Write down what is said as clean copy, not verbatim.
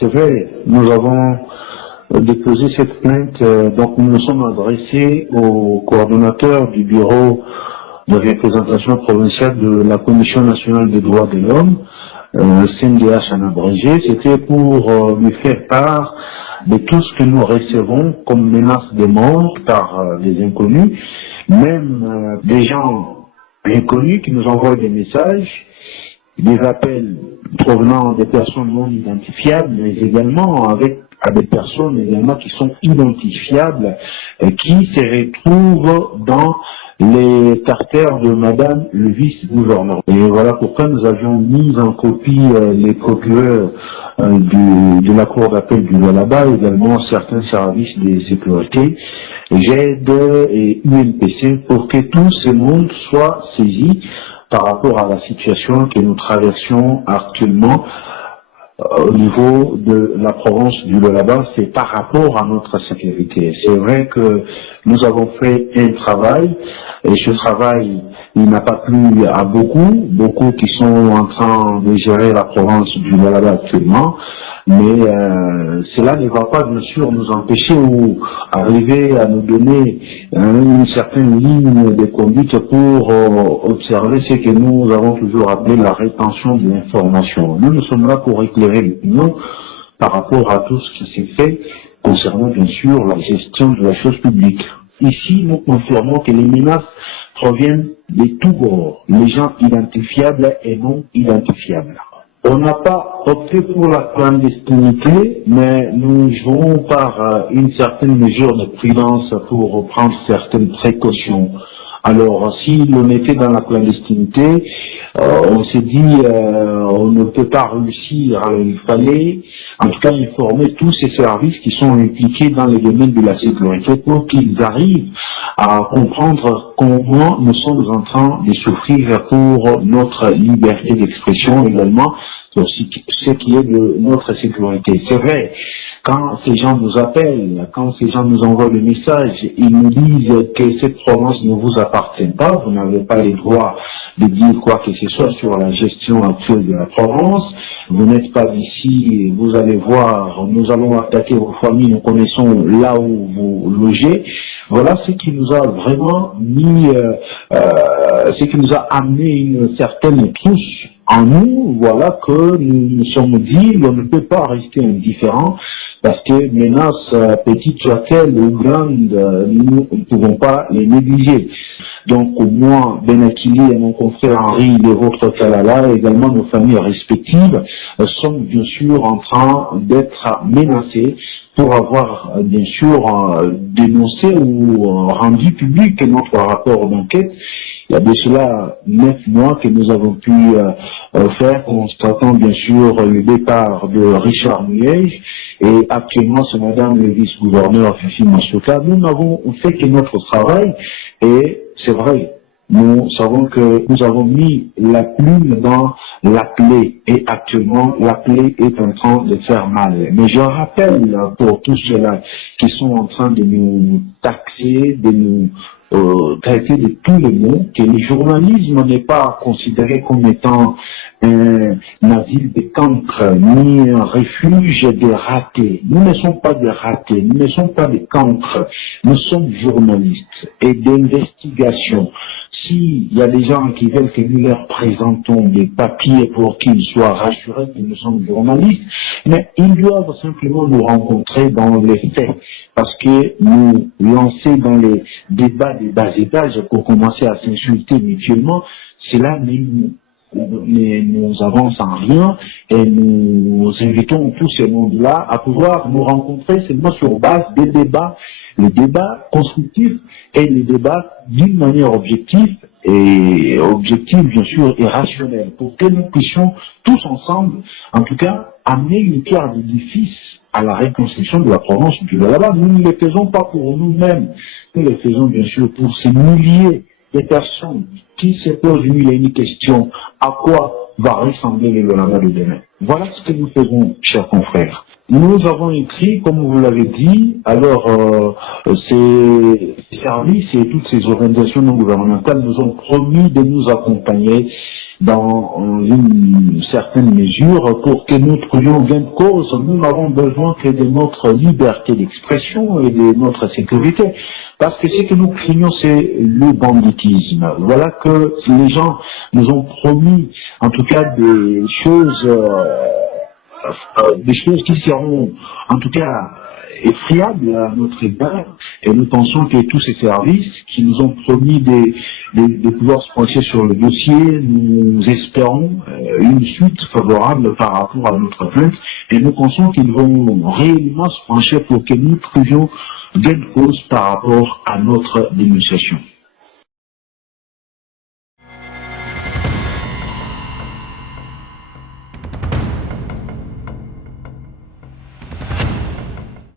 C'est vrai, nous avons déposé cette plainte, donc nous nous sommes adressés au coordonnateur du bureau de représentation provinciale de la Commission nationale des droits de l'homme, CNDH en abrégé. C'était pour lui faire part de tout ce que nous recevons comme menace de mort par des inconnus, même des gens inconnus qui nous envoient des messages, des appels provenant des personnes non identifiables, mais également à des personnes également qui sont identifiables et qui se retrouvent dans les carters de Madame le vice-gouverneur. Et voilà pourquoi nous avions mis en copie les procureurs de la cour d'appel du Lualaba, également certains services de sécurité, GED et UNPC, pour que tout ce monde soit saisi par rapport à la situation que nous traversons actuellement au niveau de la province du Lualaba. C'est par rapport à notre sécurité. C'est vrai que nous avons fait un travail, et ce travail, il n'a pas plu à beaucoup qui sont en train de gérer la province du Lualaba actuellement, mais cela ne va pas bien sûr nous empêcher ou arriver à nous donner une certaine ligne de conduite pour observer ce que nous avons toujours appelé la rétention de l'information. Nous sommes là pour éclairer l'opinion par rapport à tout ce qui s'est fait concernant bien sûr la gestion de la chose publique. Ici, nous confirmons que les menaces proviennent de tous bords, les gens identifiables et non identifiables. On n'a pas opté pour la clandestinité, mais nous jouons par une certaine mesure de prudence pour prendre certaines précautions. Alors, si l'on était dans la clandestinité, on s'est dit on ne peut pas réussir, alors il fallait en tout cas informer tous ces services qui sont impliqués dans le domaine de la sécurité pour qu'ils arrivent à comprendre comment nous sommes en train de souffrir pour notre liberté d'expression également, aussi ce qui est de notre sécurité. C'est vrai, quand ces gens nous appellent, quand ces gens nous envoient le message, ils nous disent que cette province ne vous appartient pas, vous n'avez pas les droits de dire quoi que ce soit sur la gestion actuelle de la province, vous n'êtes pas d'ici, vous allez voir, nous allons attaquer vos familles, nous connaissons là où vous logez. Voilà ce qui nous a vraiment mis, ce qui nous a amené une certaine trousse en nous, voilà que nous nous sommes dit, on ne peut pas rester indifférent, parce que menaces, petites soit-elles ou grandes, nous ne pouvons pas les négliger. Donc, moi, Benakili et mon confrère Henri de votre Kalala, également nos familles respectives, sont bien sûr en train d'être menacées pour avoir bien sûr dénoncé ou rendu public notre rapport d'enquête. Il y a de cela 9 mois que nous avons pu faire, constatant bien sûr le départ de Richard Mouillège, et actuellement c'est Madame le vice-gouverneur Fifi Massouka. Nous n'avons fait que notre travail, et c'est vrai, nous savons que nous avons mis la plume dans la plaie, et actuellement la plaie est en train de faire mal. Mais je rappelle pour tous ceux-là qui sont en train de nous taxer, de nous traiter de tous les mots, que le journalisme n'est pas considéré comme étant un asile de cancres, ni un refuge des ratés. Nous ne sommes pas des ratés, nous ne sommes pas des cancres, nous sommes journalistes et d'investigation. S'il y a des gens qui veulent que nous leur présentons des papiers pour qu'ils soient rassurés que nous sommes journalistes, mais ils doivent simplement nous rencontrer dans les faits. Parce que nous lancer dans les débats des bas étages pour commencer à s'insulter mutuellement, cela nous avance en rien, et nous invitons tous ces mondes-là à pouvoir nous rencontrer seulement sur base des débats, les débats constructifs et les débats d'une manière objective bien sûr et rationnelle, pour que nous puissions tous ensemble, en tout cas, amener une pierre d'édifice à la reconstruction de la province du Lualaba. Nous ne le faisons pas pour nous-mêmes, nous le faisons bien sûr pour ces milliers de personnes qui se posent une question: à quoi va ressembler le Lualaba de demain? Voilà ce que nous faisons, chers confrères. Nous avons écrit, comme vous l'avez dit, alors ces services et toutes ces organisations non gouvernementales nous ont promis de nous accompagner dans une certaine mesure pour que nous trouvions gain de cause. Nous n'avons besoin que de notre liberté d'expression et de notre sécurité. Parce que ce que nous craignons, c'est le banditisme. Voilà que les gens nous ont promis, en tout cas, des choses qui seront, en tout cas, effroyables à notre égard. Et nous pensons que tous ces services qui nous ont promis de pouvoir se pencher sur le dossier, nous espérons une suite favorable par rapport à notre plainte. Et nous pensons qu'ils vont réellement se pencher pour que nous trouvions gain de cause par rapport à notre dénonciation.